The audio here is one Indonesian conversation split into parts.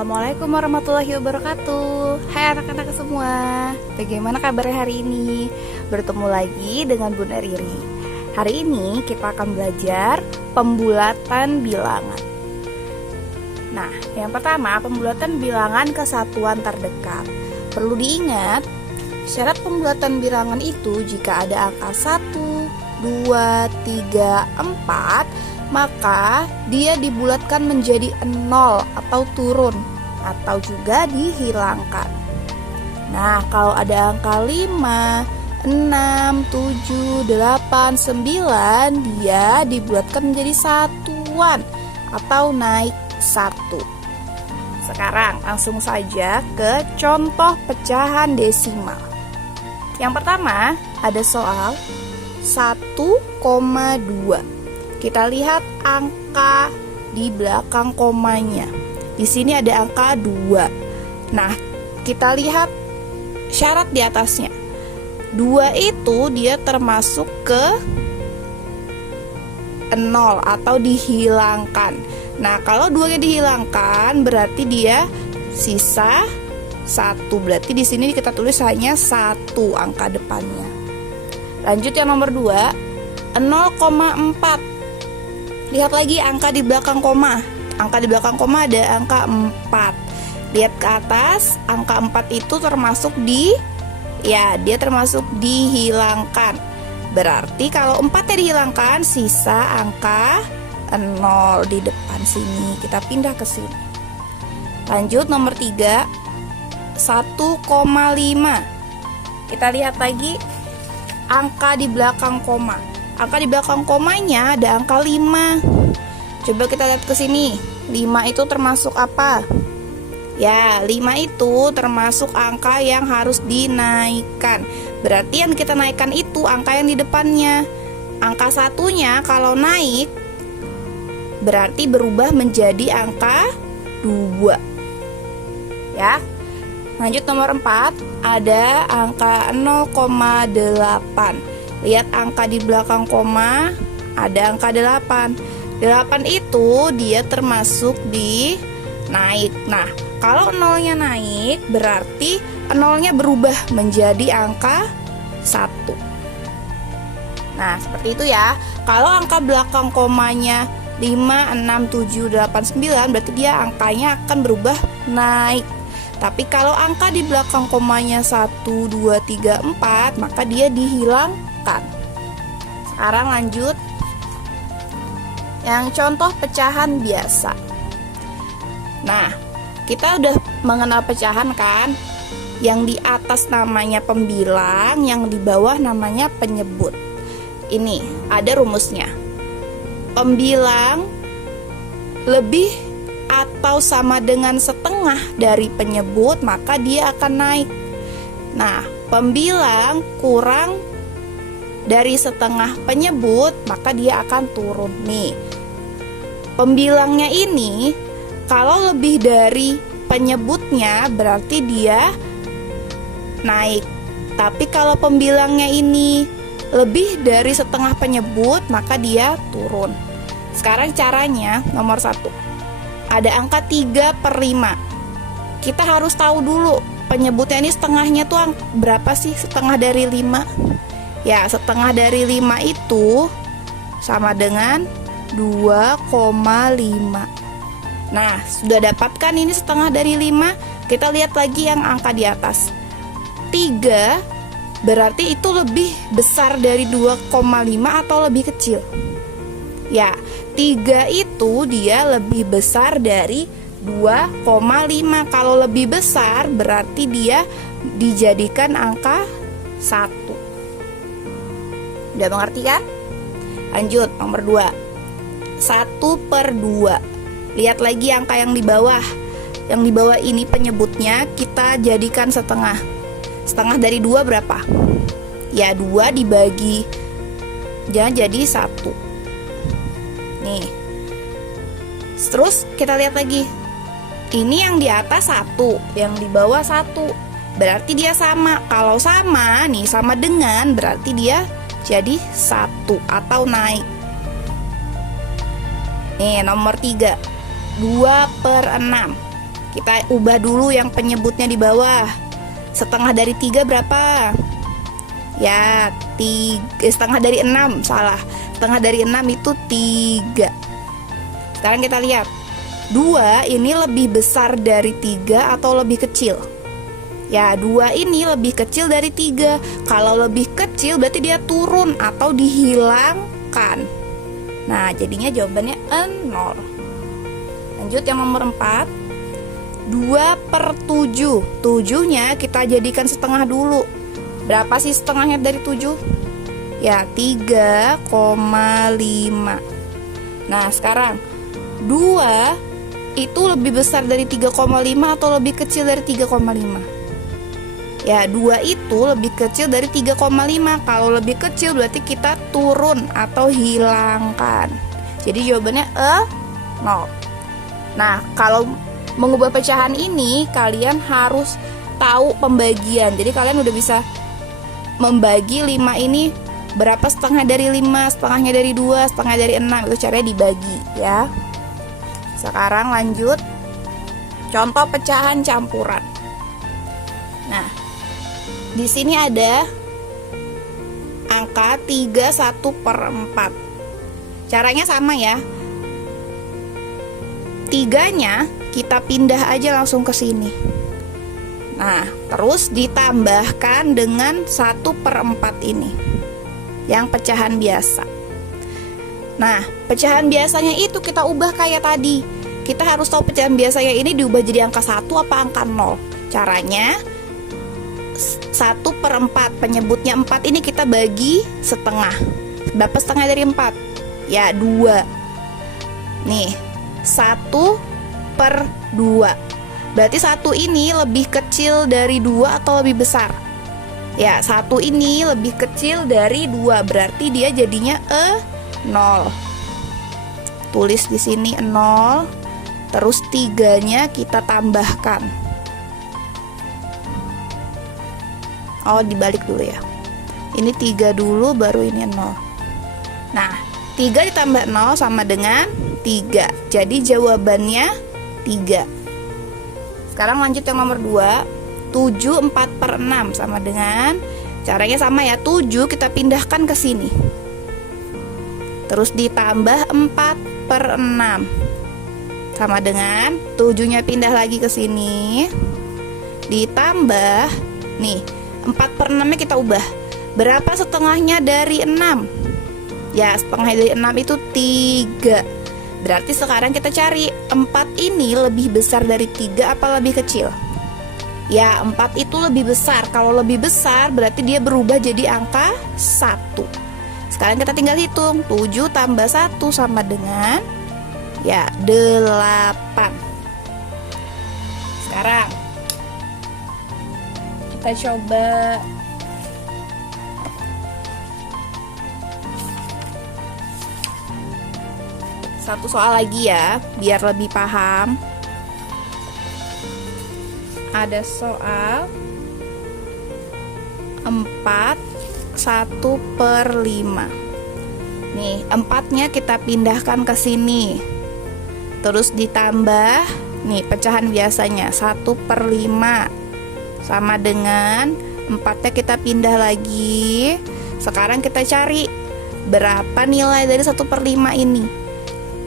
Assalamualaikum warahmatullahi wabarakatuh. Hai anak-anak semua, bagaimana kabarnya hari ini? Bertemu lagi dengan Bunda Riri. Hari ini kita akan belajar pembulatan bilangan. Nah, yang pertama pembulatan bilangan ke satuan terdekat. Perlu diingat, syarat pembulatan bilangan itu jika ada angka 1, 2, 3, 4, maka dia dibulatkan menjadi 0 atau turun atau juga dihilangkan. Nah, kalau ada angka 5, 6, 7, 8, 9, dia dibulatkan menjadi satuan atau naik 1. Sekarang langsung saja ke contoh pecahan desimal. Yang pertama ada soal 1,2. Kita lihat angka di belakang komanya. Di sini ada angka 2. Nah, kita lihat syarat di atasnya. 2 itu dia termasuk ke 0 atau dihilangkan. Nah, kalau 2-nya dihilangkan berarti dia sisa 1. Berarti di sini kita tulis hanya 1 angka depannya. Lanjut yang nomor 2, 0,4. Lihat lagi angka di belakang koma. Angka di belakang koma ada angka 4. Lihat ke atas, angka 4 itu termasuk dia termasuk dihilangkan. Berarti kalau 4-nya dihilangkan, sisa angka 0 di depan sini. Kita pindah ke sini. Lanjut nomor 3, 1,5. Kita lihat lagi angka di belakang koma. Angka di belakang komanya ada angka 5. Coba kita lihat ke sini. 5 itu termasuk apa? Ya, 5 itu termasuk angka yang harus dinaikkan. Berarti yang kita naikkan itu angka yang di depannya. Angka 1-nya kalau naik berarti berubah menjadi angka 2. Ya. Lanjut nomor 4, ada angka 0,8. Lihat angka di belakang koma, ada angka 8. 8 itu dia termasuk di naik. Nah, kalau 0-nya naik, berarti 0-nya berubah menjadi angka 1. Nah, seperti itu ya. Kalau angka belakang komanya 5, 6, 7, 8, 9, berarti dia angkanya akan berubah naik. Tapi kalau angka di belakang komanya 1, 2, 3, 4, maka dia dihilangkan. Sekarang lanjut yang contoh pecahan biasa. Nah, kita udah mengenal pecahan kan? Yang di atas namanya pembilang, yang di bawah namanya penyebut. Ini ada rumusnya. Pembilang lebih atau sama dengan setengah dari penyebut, maka dia akan naik. Nah, pembilang kurang dari setengah penyebut, maka dia akan turun nih. Pembilangnya ini kalau lebih dari penyebutnya berarti dia naik. Tapi kalau pembilangnya ini lebih dari setengah penyebut, maka dia turun. Sekarang caranya nomor 1. Ada angka 3/5. Kita harus tahu dulu penyebutnya ini setengahnya tuh berapa sih setengah dari 5? Ya, setengah dari 5 itu sama dengan 2,5. Nah, sudah dapatkan ini setengah dari 5. Kita lihat lagi yang angka di atas. 3 berarti itu lebih besar dari 2,5 atau lebih kecil? Ya, 3 itu dia lebih besar dari 2,5. Kalau lebih besar berarti dia dijadikan angka 1. Udah mengerti kan? Lanjut nomor 2, 1/2. Lihat lagi angka yang di bawah. Yang di bawah ini penyebutnya kita jadikan setengah. Setengah dari 2 berapa? Ya, 2 dibagi jangan jadi 1. Nih. Terus kita lihat lagi. Ini yang di atas 1, yang di bawah 1. Berarti dia sama. Kalau sama nih, sama dengan, berarti dia jadi 1 atau naik. Nih nomor 3, 2/6. Kita ubah dulu yang penyebutnya di bawah. Setengah dari 3 berapa? Ya, setengah dari 6, salah. Setengah dari 6 itu 3. Sekarang kita lihat, 2 ini lebih besar dari 3 atau lebih kecil? Ya, 2 ini lebih kecil dari 3. Kalau lebih kecil berarti dia turun atau dihilangkan. Nah, jadinya jawabannya 0. Lanjut yang nomor 4. 2/7. 7-nya kita jadikan setengah dulu. Berapa sih setengahnya dari 7? Ya, 3,5. Nah, sekarang 2 itu lebih besar dari 3,5 atau lebih kecil dari 3,5? Ya, 2 itu lebih kecil dari 3,5. Kalau lebih kecil berarti kita turun atau hilangkan. Jadi jawabannya 0. Nah, kalau mengubah pecahan ini kalian harus tahu pembagian. Jadi kalian udah bisa membagi 5 ini berapa setengah dari 5, setengahnya dari 2, setengah dari 6. Itu caranya dibagi ya. Sekarang lanjut contoh pecahan campuran. Nah, di sini ada angka 31/4. Caranya sama ya. 3-nya kita pindah aja langsung ke sini. Nah, terus ditambahkan dengan 1/4 ini, yang pecahan biasa. Nah, pecahan biasanya itu kita ubah kayak tadi. Kita harus tahu pecahan biasanya ini diubah jadi angka 1 apa angka 0. Caranya 1/4, penyebutnya 4 ini kita bagi setengah. Berapa setengah dari 4? Ya, 2. Nih, 1/2. Berarti 1 ini lebih kecil dari 2 atau lebih besar? Ya, 1 ini lebih kecil dari 2. Berarti dia jadinya 0. Tulis di sini 0. Terus 3-nya kita tambahkan. Oh, dibalik dulu ya. Ini 3 dulu baru ini 0. Nah, 3 ditambah 0 sama dengan 3. Jadi jawabannya 3. Sekarang lanjut yang nomor 2. 7 4/6 sama dengan, caranya sama ya, 7 kita pindahkan ke sini. Terus ditambah 4/6 sama dengan 7-nya pindah lagi ke sini. Ditambah nih, 4/6-nya kita ubah. Berapa setengahnya dari 6? Ya, setengah dari 6 itu 3. Berarti sekarang kita cari 4 ini lebih besar dari 3 apa lebih kecil? Ya, 4 itu lebih besar. Kalau lebih besar berarti dia berubah jadi angka 1. Sekarang kita tinggal hitung. 7 tambah 1 sama dengan, ya, 8. Sekarang kita coba satu soal lagi ya, biar lebih paham. Ada soal 4 1/5. Nih, 4-nya kita pindahkan ke sini. Terus ditambah nih pecahan biasanya 1/5 sama dengan 4-nya kita pindah lagi. Sekarang kita cari berapa nilai dari 1/5 ini.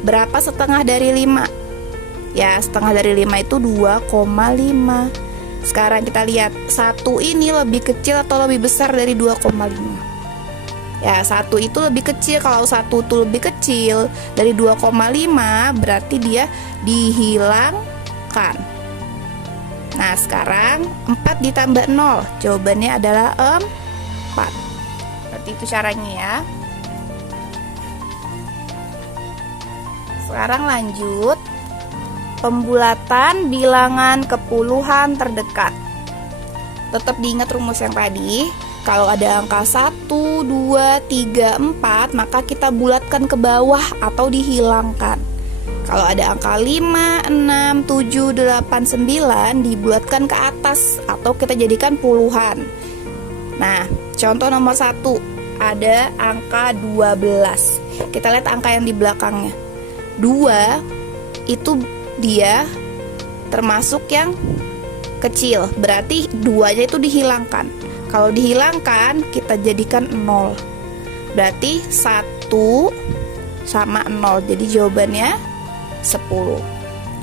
Berapa setengah dari 5? Ya, setengah dari 5 itu 2,5. Sekarang kita lihat, 1 ini lebih kecil atau lebih besar dari 2,5? Ya, 1 itu lebih kecil. Kalau 1 itu lebih kecil dari 2,5 berarti dia dihilangkan. Nah, sekarang 4 ditambah 0, jawabannya adalah 4. Berarti itu caranya ya. Sekarang lanjut pembulatan bilangan kepuluhan terdekat. Tetap diingat rumus yang tadi. Kalau ada angka 1, 2, 3, 4, maka kita bulatkan ke bawah atau dihilangkan. Kalau ada angka 5, 6, 7, 8, 9 dibulatkan ke atas atau kita jadikan puluhan. Nah, contoh nomor 1 ada angka 12. Kita lihat angka yang di belakangnya. 2 itu dia termasuk yang kecil, berarti 2-nya itu dihilangkan. Kalau dihilangkan kita jadikan 0. Berarti 1 sama 0. Jadi jawabannya 10.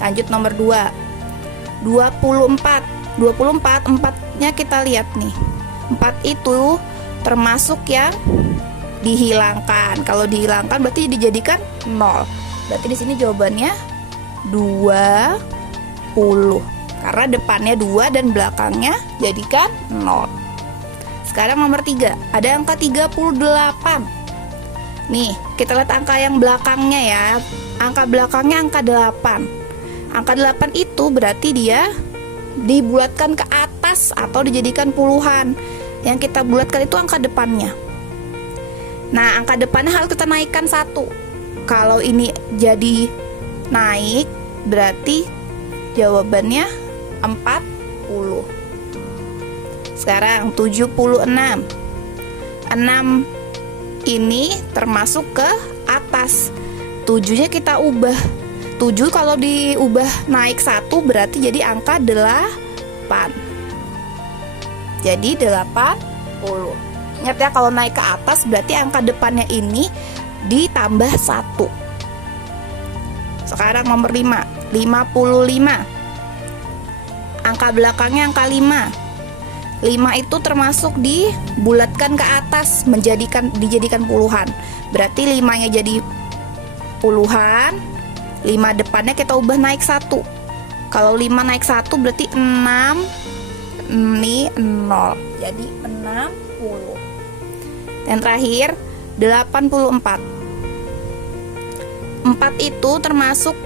Lanjut nomor 2. 24. 4-nya kita lihat nih. 4 itu termasuk yang dihilangkan. Kalau dihilangkan berarti dijadikan 0. Berarti di sini jawabannya 20. Karena depannya 2 dan belakangnya jadikan 0. Sekarang nomor 3, ada angka 38. Nih, kita lihat angka yang belakangnya ya. Angka belakangnya angka 8. Angka 8 itu berarti dia dibulatkan ke atas atau dijadikan puluhan. Yang kita bulatkan itu angka depannya. Nah, angka depannya harus kita naikkan 1. Kalau ini jadi naik, berarti jawabannya 40. Sekarang 76. 6 ini termasuk ke atas. 7-nya kita ubah. 7 kalau diubah naik 1 berarti jadi angka 8. Jadi 80. Ingat ya, kalau naik ke atas berarti angka depannya ini ditambah 1. Sekarang nomor 5, 55. Angka belakangnya angka 5. 5 itu termasuk dibulatkan ke atas, dijadikan puluhan. Berarti 5-nya jadi puluhan, 5 depannya kita ubah naik 1. Kalau 5 naik 1 berarti 6. Ini 0. Jadi 60. Dan terakhir 84. 4 itu termasuk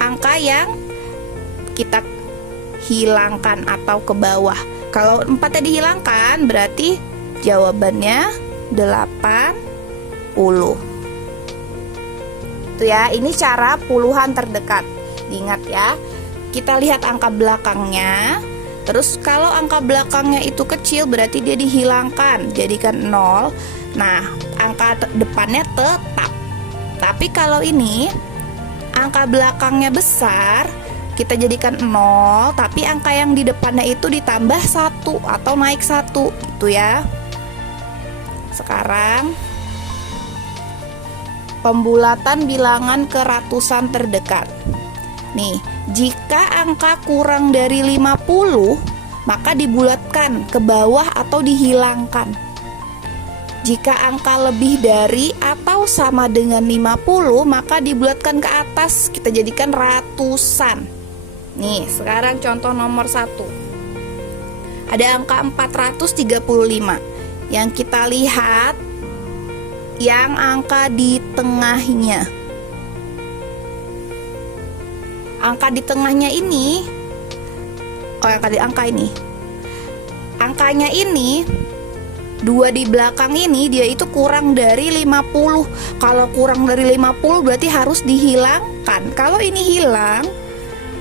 angka yang kita hilangkan atau ke bawah. Kalau 4-nya dihilangkan berarti jawabannya 80. Itu ya, ini cara puluhan terdekat. Ingat ya, kita lihat angka belakangnya. Terus kalau angka belakangnya itu kecil berarti dia dihilangkan, jadikan 0. Nah, angka depannya tetap. Tapi kalau ini angka belakangnya besar, kita jadikan 0, tapi angka yang di depannya itu ditambah 1 atau naik 1 gitu ya. Sekarang pembulatan bilangan ke ratusan terdekat. Nih, jika angka kurang dari 50, maka dibulatkan ke bawah atau dihilangkan. Jika angka lebih dari atau sama dengan 50, maka dibulatkan ke atas, kita jadikan ratusan. Nih, sekarang contoh nomor 1. Ada angka 435. Yang kita lihat yang angka di tengahnya. Angka di tengahnya ini, angka ini. Angkanya ini 2 di belakang ini dia itu kurang dari 50. Kalau kurang dari 50 berarti harus dihilangkan. Kalau ini hilang,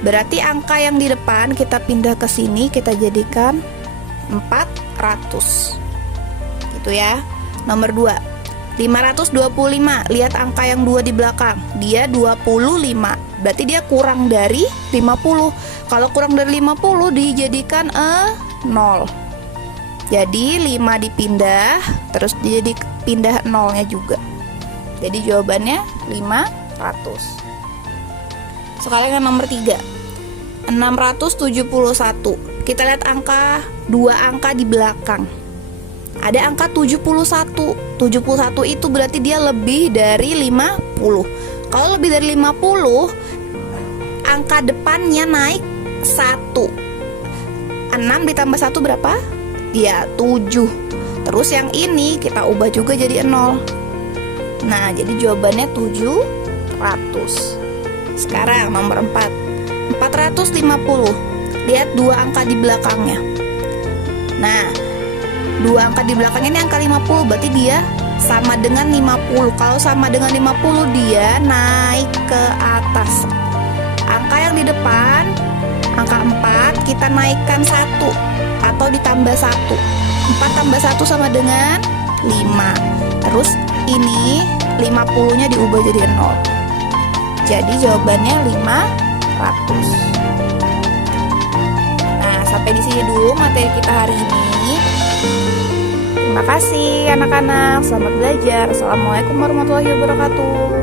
berarti angka yang di depan kita pindah ke sini, kita jadikan 400. Gitu ya. Nomor 2, 525. Lihat angka yang 2 di belakang. Dia 25. Berarti dia kurang dari 50. Kalau kurang dari 50 dijadikan 0. Jadi 5 dipindah, terus jadi pindah 0-nya juga. Jadi jawabannya 500. Sekarang yang nomor 3, 671. Kita lihat angka 2 angka di belakang. Ada angka 71. 71 itu berarti dia lebih dari 50. Kalau lebih dari 50, angka depannya naik 1. 6 ditambah 1 berapa? Ya, 7. Terus yang ini kita ubah juga jadi 0. Nah, jadi jawabannya 700. Sekarang nomor 4, 450. Lihat 2 angka di belakangnya. Nah, 2 angka di belakangnya ini angka 50, berarti dia sama dengan 50. Kalau sama dengan 50 dia naik ke atas. Angka yang di depan, angka 4, kita naikkan 1 atau ditambah 1. 4 tambah 1 sama dengan 5. Terus ini 50-nya diubah jadi 0. Jadi jawabannya 500. sampai di sini dulu materi kita hari ini. Terima kasih anak-anak, selamat belajar. Assalamualaikum warahmatullahi wabarakatuh.